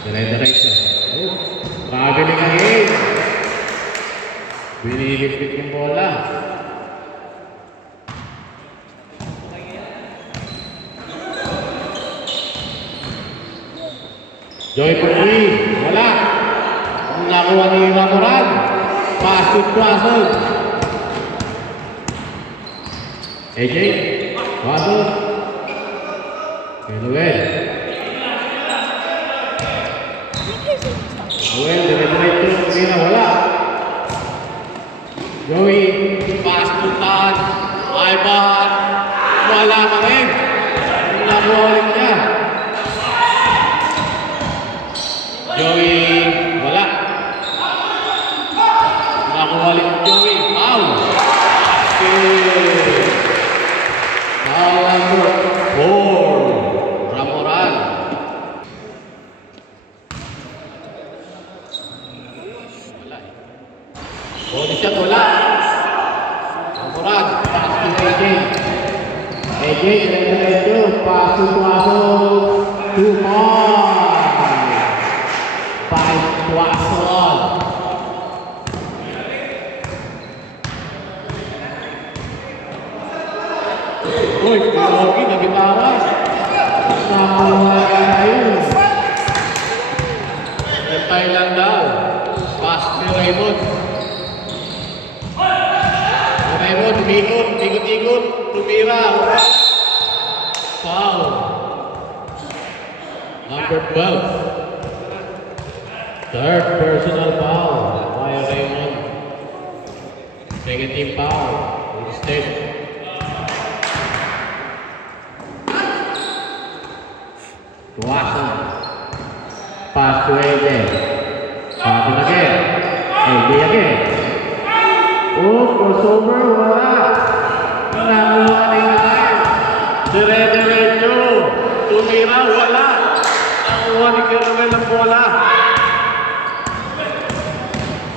Dire-diretso. Traveling again. Binilipit yung bola. Joy Perry, wala. Ang nakuha ni Ramoran. Pasok. AJ, pasok. Noel, dire-diretso. Hindi na, wala. Joey, pastutan. Ivan, wala pa rin. Ang nakuha ulit niya. Joey, wala. Nakuha ulit Joey. Foul. Foul number 4. Ramoran. Wala. Body shot, wala. Ramoran. Pass to AJ. AJ, dire-diretso. Pasok. 2 points. 5 Tuasol. Uy, Pilogi, nagitawas. Nakawa tayo. Nagtay lang daw. Pass ni Raymond. Raymond, ikot-ikot. Tumira. Foul. Number 12. Third personal foul by Raymond. Second team foul. Instead. Tuason. Pass to AJ. Pass again. AJ again. Crossover. Wala. Nakuha ni Nain. Dire-diretso. Tumira. Wala. Nakuha ni Keruel ang bola.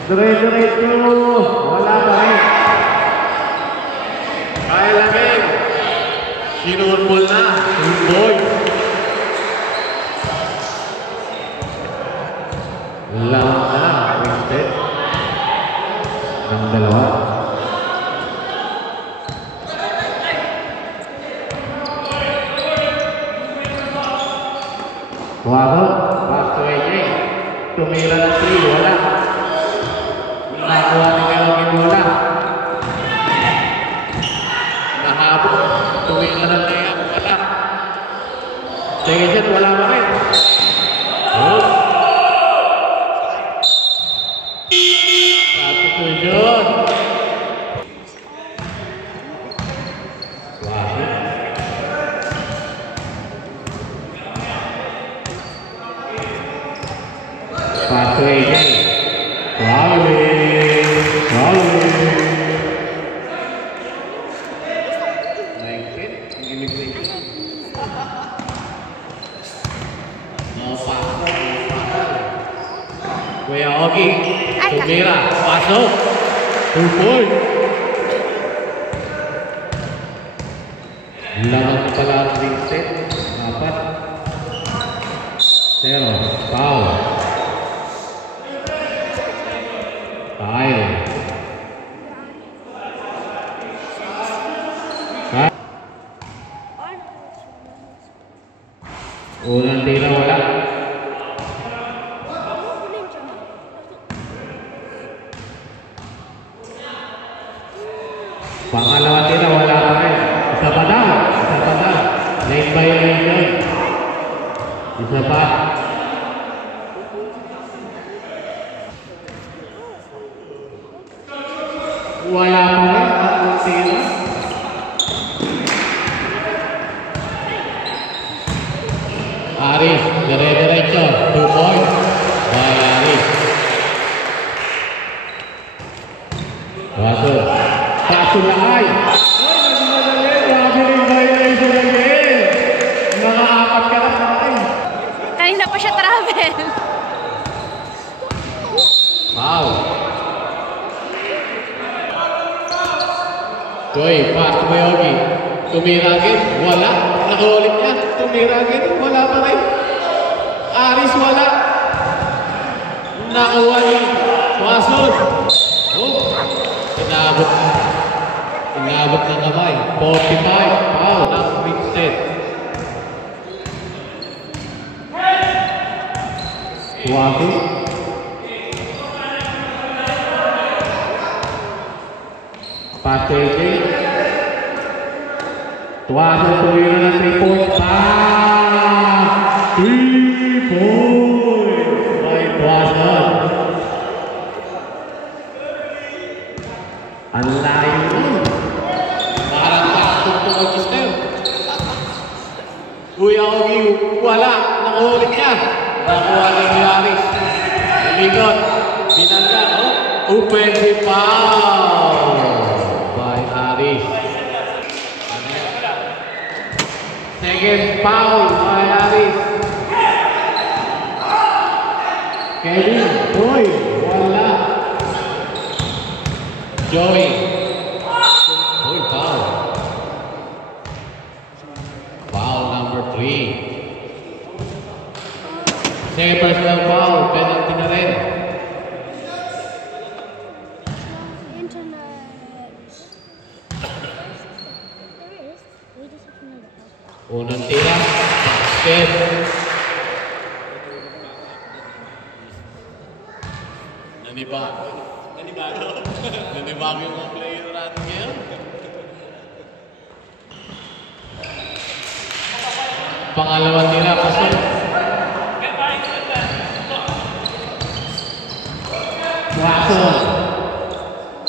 Dire-diretso. Wala pa rin. Kaya lamin. Sinurmol na. Boy. Lang na. Instead. Ang dalawa. Wabo. Pass to AJ. Tumira ng 3. Wala. Nakuha ni Keruel bola. Nahabol. Tumira ng 3. Wala. Sige dyan. Wala pa rin. Substitution. Pass to AJ. Kuya Ogi, Tumira, pasok. 2 points. Laman pala ang reset. 4. 0. Foul. Tayo. Unang tira, wala. Pangalawa tira, wala pa rin. Isa pa daw. Late violation. Isa pa. Wala pa rin. Tatlong tira. Aris, dire-diretso. 2 points. By Aris. Waso. Paso na ay. Grabe rin violation again. Nakaapat ka lang ay. Kanina pa siya travel. Wow. Joy, pass to Yogi. Tumira agad. Wala. Nakulit niya. Tumira agad. Wala pa rin. Aris, wala. Nakuha ni Tuason. Oh, inabot ng kamay. 45. Wow, ng Vincent. Tuason. Paseke. Tuason tuloy na ng 3 points. 3 points by Tuason. Ang layo nun. Nakalantak tungtong ang system. Kuya Ogi, wala. Nakuhulit niya. Nakuha ni Yaris. Ligot. Binangga. Offensive foul by Aris. Second foul by Aris. Kevin, Boy, wala. Joey. Boy, foul. Foul number 3. Second personal foul, penalty na rin. Unang tira. Basket. Nanibago yung mga player natin ngayon. Pangalawang tira. Pasok. Tuason.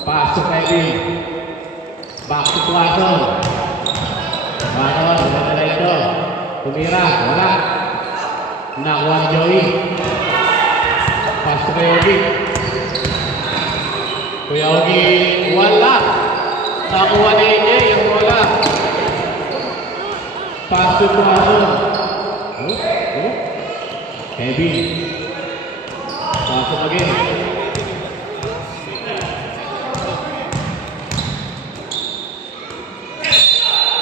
Pasok Kevin. Back to Tuason. Tuason. Wala na ito. Tumira. Wala. Nakuha ni Joey. Pasok kay Ogi. Kuya Ogi. Wala. Nakuha ni AJ. Yung wala. Pasok Tuason. Kevin. Pasok again.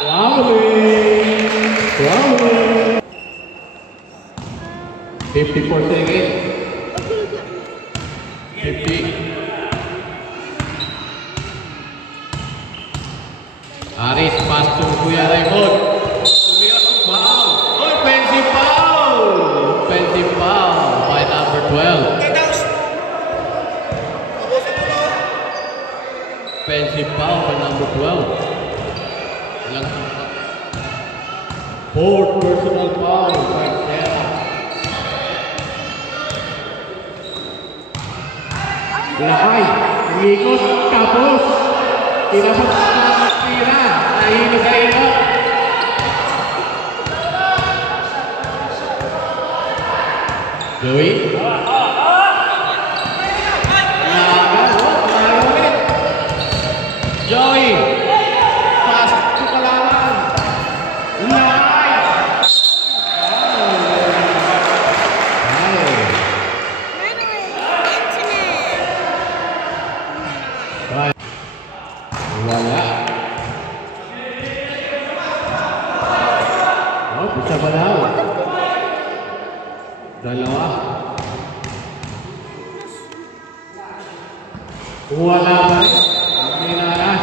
Wow! 54 seconds. 50. Aris, pass to Kuya Raymond. Tumira ng foul. Offensive foul! Offensive foul by number 12. Offensive foul by number 12. Fourth personal foul by Sarah. Lakay, umikot, tapos tinapos sa tira, nahilog. Joey? Joey! Fast to kalaman! Wala. Oh, bisa ba daw? Dalawa. Wala pa rin. Minaras.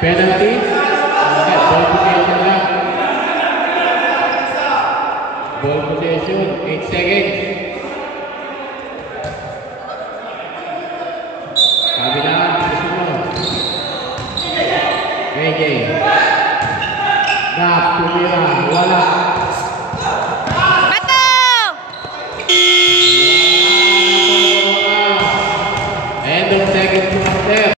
Penalty. Okay, ball possession lang. Ball possession. 8 seconds. Kabilaan, susunod. AJ. Gap, tumira, wala.